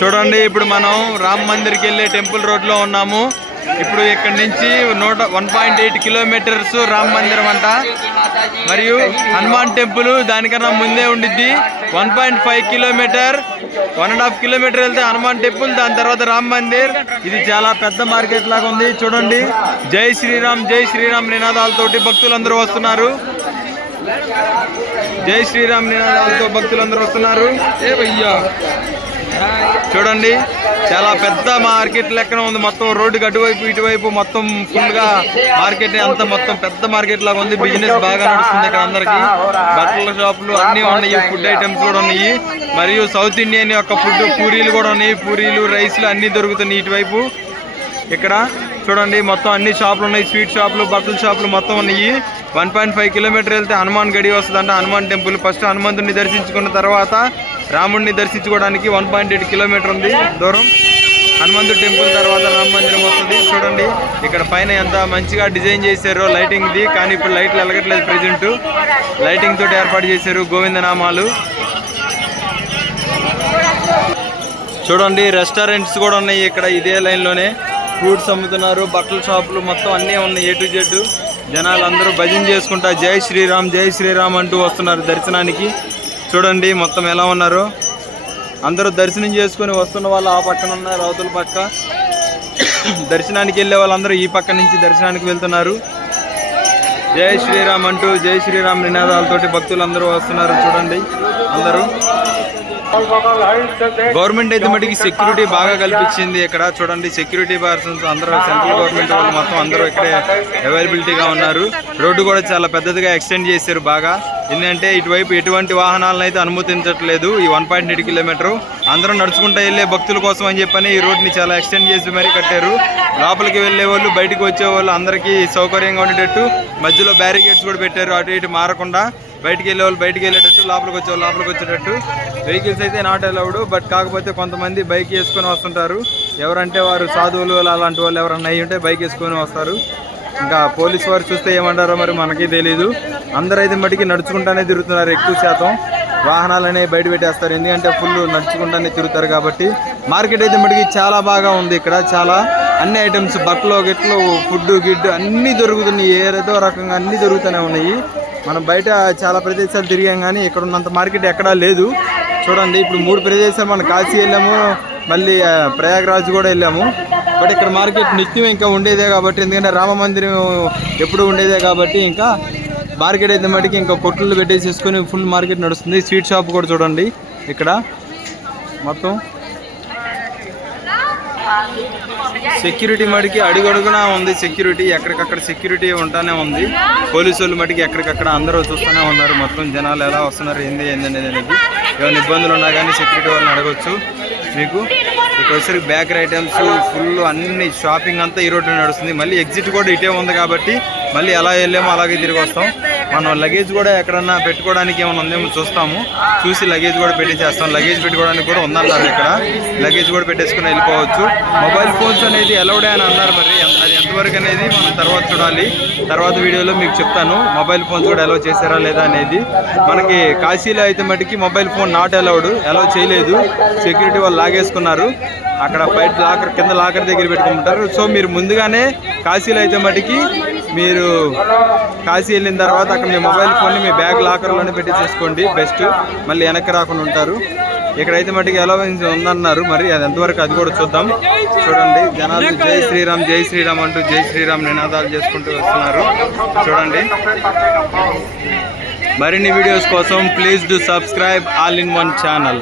చూడండి ఇప్పుడు మనం రామ్ మందిర్కి వెళ్ళే టెంపుల్ రోడ్లో ఉన్నాము. ఇప్పుడు ఇక్కడ నుంచి నూట one point eight kilometres Ram మందిరం అంట. మరియు హనుమాన్ టెంపుల్ దానికన్నా ముందే ఉండిద్ది. One point five kilometre one and half kilometre వెళ్తే హనుమాన్ టెంపుల్ దాని తర్వాత రామ్ మందిర్. ఇది చాలా పెద్ద మార్కెట్ లాగా ఉంది. చూడండి జై శ్రీరామ్ జై శ్రీరామ్ నినాదాలతోటి భక్తులందరూ వస్తున్నారు. జై శ్రీరామ్ నినాదాలతో భక్తులందరూ వస్తున్నారు. ఏ భయ్యా. చూడండి చాలా పెద్ద మార్కెట్ లెక్కన ఉంది. మొత్తం రోడ్డుకి అటువైపు ఇటువైపు మొత్తం ఫుల్గా మార్కెట్ అంతా మొత్తం పెద్ద మార్కెట్ లాగా ఉంది. బిజినెస్ బాగా నడుస్తుంది ఇక్కడ అందరికి. బట్టల షాపులు అన్ని ఉన్నాయి ఫుడ్ ఐటమ్స్ కూడా ఉన్నాయి. మరియు సౌత్ ఇండియన్ యొక్క ఫుడ్ పూరీలు కూడా ఉన్నాయి. పూరీలు రైస్లు అన్ని దొరుకుతున్నాయి ఇటువైపు. ఇక్కడ చూడండి మొత్తం అన్ని షాపులు ఉన్నాయి. స్వీట్ షాపులు బట్టల షాపులు మొత్తం ఉన్నాయి. వన్ పాయింట్ ఫైవ్ కిలోమీటర్ వెళ్తే హనుమాన్ గడి వస్తుందంట. హనుమాన్ టెంపుల్. ఫస్ట్ హనుమంతుడిని దర్శించుకున్న తర్వాత రాముడిని దర్శించుకోవడానికి వన్ పాయింట్ ఎయిట్ కిలోమీటర్ ఉంది దూరం. హనుమంతు టెంపుల్ తర్వాత రామ మందిరం వస్తుంది. చూడండి ఇక్కడ పైన ఎంత మంచిగా డిజైన్ చేశారో లైటింగ్ ది కానీ ఇప్పుడు లైట్లు వెలగట్లేదు ప్రెజెంట్. లైటింగ్ తోటి ఏర్పాటు చేశారు గోవిందనామాలు. చూడండి రెస్టారెంట్స్ కూడా ఉన్నాయి ఇక్కడ ఇదే లైన్లోనే. ఫ్రూట్స్ అమ్ముతున్నారు బట్టల షాపులు మొత్తం అన్నీ ఉన్నాయి ఏ టు జెడ్ జనాలు అందరూ భజన చేసుకుంటా జై శ్రీరామ్ జై శ్రీరామ్ అంటూ వస్తున్నారు దర్శనానికి. చూడండి మొత్తం ఎలా ఉన్నారో? అందరూ దర్శనం చేసుకొని వస్తున్న వాళ్ళు ఆ పక్కన ఉన్నారు అవతల పక్క. దర్శనానికి వెళ్ళే వాళ్ళందరూ ఈ పక్క నుంచి దర్శనానికి వెళ్తున్నారు. జై శ్రీరామ్ అంటూ జై శ్రీరామ్ నినాదాలతోటి భక్తులు అందరూ వస్తున్నారు చూడండి అందరూ. గవర్నమెంట్ అయితే మటుకి సెక్యూరిటీ బాగా కల్పించింది. ఇక్కడ చూడండి సెక్యూరిటీ పర్సన్స్ అందరూ సెంట్రల్ గవర్నమెంట్ వాళ్ళు మొత్తం అందరూ ఇక్కడే అవైలబిలిటీగా ఉన్నారు. రోడ్డు కూడా చాలా పెద్దదిగా ఎక్స్టెండ్ చేశారు బాగా. ఎందుకంటే ఇటువైపు ఎటువంటి వాహనాలను అయితే అనుమతించట్లేదు. ఈ వన్ పాయింట్ ఎయిట్ కిలోమీటర్ అందరూ నడుచుకుంటూ వెళ్ళే భక్తుల కోసం అని చెప్పని ఈ రోడ్ని చాలా ఎక్స్టెండ్ చేసి మరీ కట్టారు. లోపలికి వెళ్ళే వాళ్ళు బయటకు వచ్చే వాళ్ళు అందరికీ సౌకర్యంగా ఉండేటట్టు మధ్యలో బ్యారికేడ్స్ కూడా పెట్టారు. అటు ఇటు మారకుండా. బయటికి వెళ్ళే వాళ్ళు బయటికి వెళ్ళేటట్టు లోపలికి వచ్చే వాళ్ళు లోపలికి వచ్చేటట్టు. వెహికల్స్ అయితే నాట్ అలౌడ్ బట్ కాకపోతే కొంతమంది బైక్ వేసుకొని వస్తుంటారు. ఎవరంటే వారు సాధువులు అలాంటి వాళ్ళు ఎవరన్నా అయ్యి ఉంటే బైక్ వేసుకొని వస్తారు. ఇంకా పోలీస్ వారు చూస్తే ఏమంటారో మరి మనకి తెలియదు అందరూ అయితే మటుకి నడుచుకుంటానే తిరుగుతున్నారు ఎక్కువ శాతం. వాహనాలు అనేవి బయట పెట్టేస్తారు. ఎందుకంటే ఫుల్ నడుచుకుంటానే తిరుగుతారు కాబట్టి. మార్కెట్ అయితే మటుకి చాలా బాగా ఉంది ఇక్కడ. చాలా అన్ని ఐటమ్స్ బట్టలు గిట్లు ఫుడ్ గిడ్ అన్నీ దొరుకుతున్నాయి. ఏదో రకంగా అన్నీ దొరుకుతూనే ఉన్నాయి. మనం బయట చాలా ప్రదేశాలు తిరిగాం కానీ ఇక్కడ ఉన్నంత మార్కెట్ ఎక్కడా లేదు. చూడండి ఇప్పుడు మూడు ప్రదేశాలు మనం కాశీ వెళ్ళాము మళ్ళీ ప్రయాగరాజ్ కూడా వెళ్ళాము. బట్ ఇక్కడ మార్కెట్ నిత్యం ఇంకా ఉండేదే కాబట్టి ఎందుకంటే రామ మందిరం ఎప్పుడు ఉండేదే కాబట్టి ఇంకా మార్కెట్ అయితే మటుకి ఇంకా కొట్లు పెట్టేసేసుకొని ఫుల్ మార్కెట్ నడుస్తుంది. స్వీట్ షాప్ కూడా చూడండి ఇక్కడ. మొత్తం సెక్యూరిటీ మటుకి అడుగడుగునా ఉంది సెక్యూరిటీ ఎక్కడికక్కడ సెక్యూరిటీ ఉంటానే ఉంది. పోలీసు వాళ్ళు మటుకి ఎక్కడికక్కడ అందరూ చూస్తూనే ఉన్నారు. మొత్తం జనాలు ఎలా వస్తున్నారు ఏంది ఏంది అనేది అనేది. ఏమైనా ఇబ్బందులు ఉన్నా కానీ సెక్యూరిటీ వాళ్ళని అడగొచ్చు. మీకు ఇక్కడొచ్చేసరికి బేకరీ ఐటమ్స్ ఫుల్ అన్ని షాపింగ్ అంతా ఈ రోడ్డు నడుస్తుంది. మళ్ళీ ఎగ్జిట్ కూడా ఇటే ఉంది కాబట్టి మళ్ళీ ఎలా వెళ్ళామో అలాగే తిరిగి వస్తాం. మనం లగేజ్ కూడా ఎక్కడన్నా పెట్టుకోవడానికి ఏమైనా ఉందేమో చూస్తాము. చూసి లగేజ్ కూడా పెట్టేసేస్తాం. లగేజ్ పెట్టుకోవడానికి కూడా ఉందన్నారు ఇక్కడ. లగేజ్ కూడా పెట్టేసుకుని వెళ్ళిపోవచ్చు. మొబైల్ ఫోన్స్ అనేది ఎలౌడే అని అన్నారు మరి. అది ఎంతవరకు అనేది మనం తర్వాత చూడాలి. తర్వాత వీడియోలో మీకు చెప్తాను. మొబైల్ ఫోన్స్ కూడా అలౌ చేశారా లేదా అనేది. మనకి కాశీలో అయితే మటుకి mobile phone not allowed allow చేయలేదు. సెక్యూరిటీ వాళ్ళు లాగేసుకున్నారు. అక్కడ బయట లాకర్ కింద లాకర్ దగ్గర పెట్టుకుంటారు. సో మీరు ముందుగానే కాశీలో అయితే మటుకి మీరు కాశీ వెళ్ళిన తర్వాత అక్కడ మీ మొబైల్ ఫోన్ని మీ బ్యాగ్ లాకర్లోనే పెట్టేసేసుకోండి. బెస్ట్. మళ్ళీ వెనక్కి రాకుండా ఉంటారు. ఇక్కడైతే మటుకు అలవెన్స్ ఉందన్నారు. మరి అది ఎంతవరకు అది కూడా చూద్దాం. చూడండి. జనాలు జై శ్రీరామ్ జై శ్రీరామ్ అంటూ జై శ్రీరామ్ నినాదాలు చేసుకుంటూ వస్తున్నారు. చూడండి. మరిన్ని వీడియోస్ కోసం please do subscribe all in one channel